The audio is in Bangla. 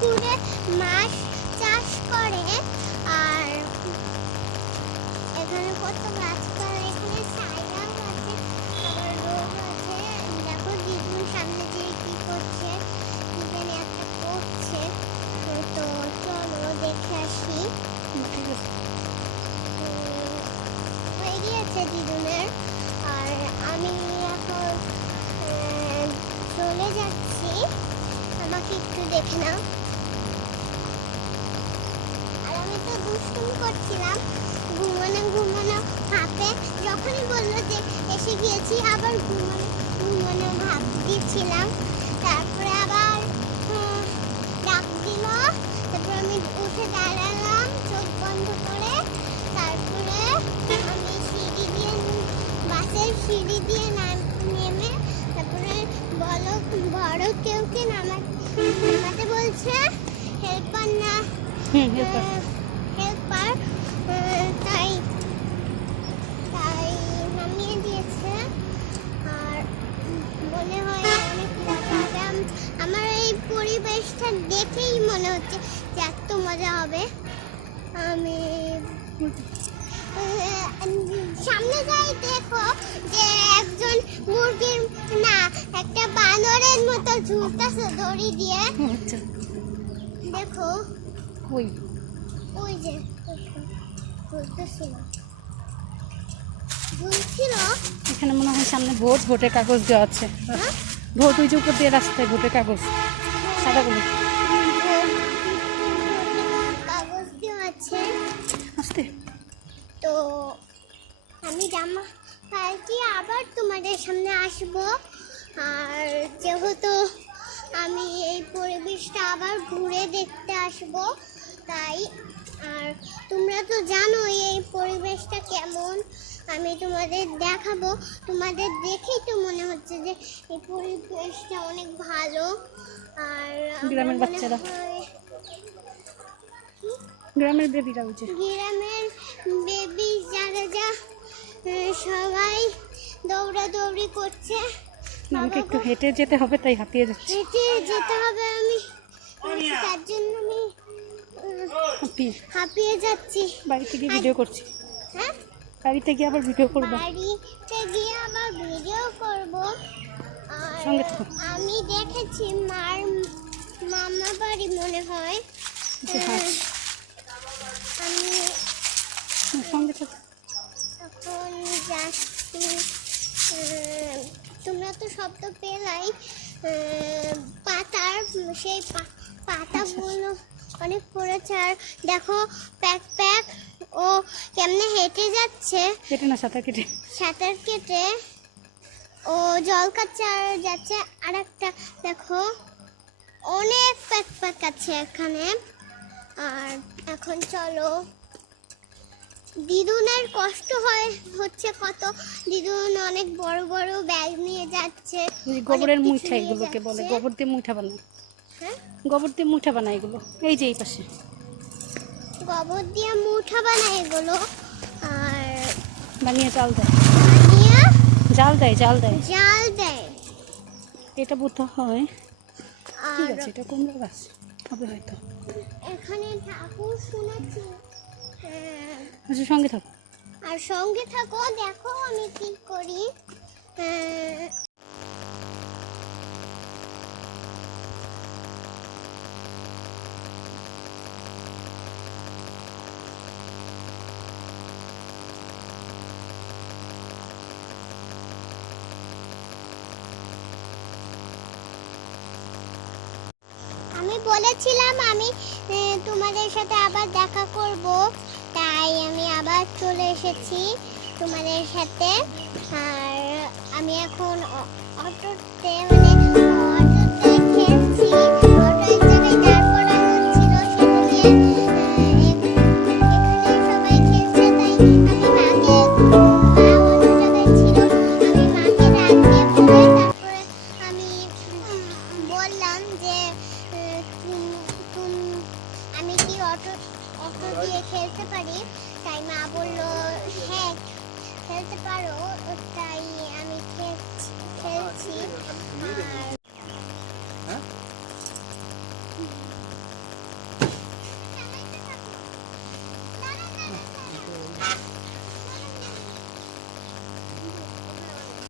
পুকুরে মাছ চাষ করে। আর এখানে কত গাছপালা, এখানে ছায়াও আছে, আবার রোদ আছে। দেখো দিদুন সামনে দিয়ে কি করছে, কি জানি একটা করছে। তো চলো দেখে আসি। হয়ে গিয়েছে দিদুনের। আর আমি এখন চলে যাচ্ছি, আমাকে একটু দেখে নাও। আর আমি তো দুষ্টুমি করছিলাম, ঘুমানো ঘুমানো ভাবে যখনই বললো যে এসে গিয়েছি, আবার ঘুমানো ঘুমানো ভাব দিচ্ছিলাম। তারপরে আবার ডাক দিল, তারপরে আমি উঠে দাঁড়ালাম চোখ বন্ধ করে। তারপরে আমি সিঁড়ি দিয়ে, বাসের সিঁড়ি দিয়ে নেমে, তারপরে বড় কেউকে নামাতে বলছে, হেল্পার না হেল্পার, তাই নামিয়ে দিয়েছে। আর মনে হয় অনেক মজা হবে। আমার এই পরিবেশটা দেখেই মনে হচ্ছে যে এত মজা হবে। আমি সামনে যাই, দেখো যে একজন মুরগির না একটা বানরের মতো ঝুলতেছে দড়ি দিয়ে। দেখো ওই যে ঝুলতেছিল। এখানে মনে হয় সামনে ভোটের কাগজ দেওয়া আছে। ভোট ওই যে উপর দিয়ে রাস্তায় ভোটের কাগজ সাদাগুলো কাগজ দেওয়া আছে। আসতে তো আমি জামা পাল্টি আবার তোমাদের সামনে আসব। আর যেহেতু আমি এই পরিবেশটা আবার ঘুরে দেখতে আসব, তাই। আর তোমরা তো জানো এই পরিবেশটা কেমন, আমি তোমাদের দেখাবো। তোমাদের দেখেই তো মনে হচ্ছে যে এই পরিবেশটা অনেক ভালো। আর গ্রামের বাচ্চারা, গ্রামের বেবিরা, গ্রামের বেবি যারা সবাই দৌড়াদৌড়ি করছে। আমাকে একটু হেঁটে যেতে হবে, তাই হাঁপিয়ে যাচ্ছি। হেঁটে যেতে হবে, আমি তার জন্য আমি হাঁপিয়ে যাচ্ছি। বাড়িতে গিয়ে ভিডিও করছি। হ্যাঁ, বাড়িতে গিয়ে আবার ভিডিও করবো। বাড়িতে গিয়ে আবার ভিডিও করব। আর সঙ্গে থাকো। আমি দেখেছি মামা বাড়ি মনে হয়। আমি সঙ্গে থাকো। এখন যাচ্ছি। তোমরা তো শব্দ পেলাই, পাতার সেই পাতাগুলো অনেক পড়েছে। আর দেখো প্যাক প্যাক ও কেমনে হেঁটে যাচ্ছে, কেটে না সাঁতার কেটে ও জল কাচ্ছে যাচ্ছে। আর একটা দেখো অনেক প্যাক প্যাক আছে এখানে। আর এখন চলো, দিদুনের কষ্ট হচ্ছে কত। দিদুন অনেক বড় বড় ব্যাগ নিয়ে যাচ্ছে। গোবরের মুঠা এগুলোকে বলে, গোবর দিয়ে মুঠা বানায়। হ্যাঁ, গোবর দিয়ে মুঠা বানায় এগুলো। এই যে এই পাশে গোবর দিয়ে মুঠা বানায় এগুলো। আর বানিয়ে জাল দেয়, জাল দেয়। এটা বোধ হয় ঠিক আর আছে, এটা কুমড়ো গাছ হবে হয়তো। এখানে ঠাকুর শুনেছি। আচ্ছা, সঙ্গে থাকো। আর সঙ্গে থাকো, দেখো আমি কি করি। আমি বলেছিলাম আমি তোমাদের সাথে আবার দেখা করব, তাই আমি আবার চলে এসেছি তোমাদের সাথে। আর আমি এখন অটোতে খেলছি। অটো এক জায়গায় দাঁড় করানো ছিল, সেটা নিয়ে এখানে সবাই খেলছে। তাই আমি মাকে, মা অন্য জায়গায় ছিল, আমি মাকে ডাক দিয়ে বলে তারপরে আমি বললাম যে আমি কি অটো দিয়ে খেলতে পারি। তাই মা বললো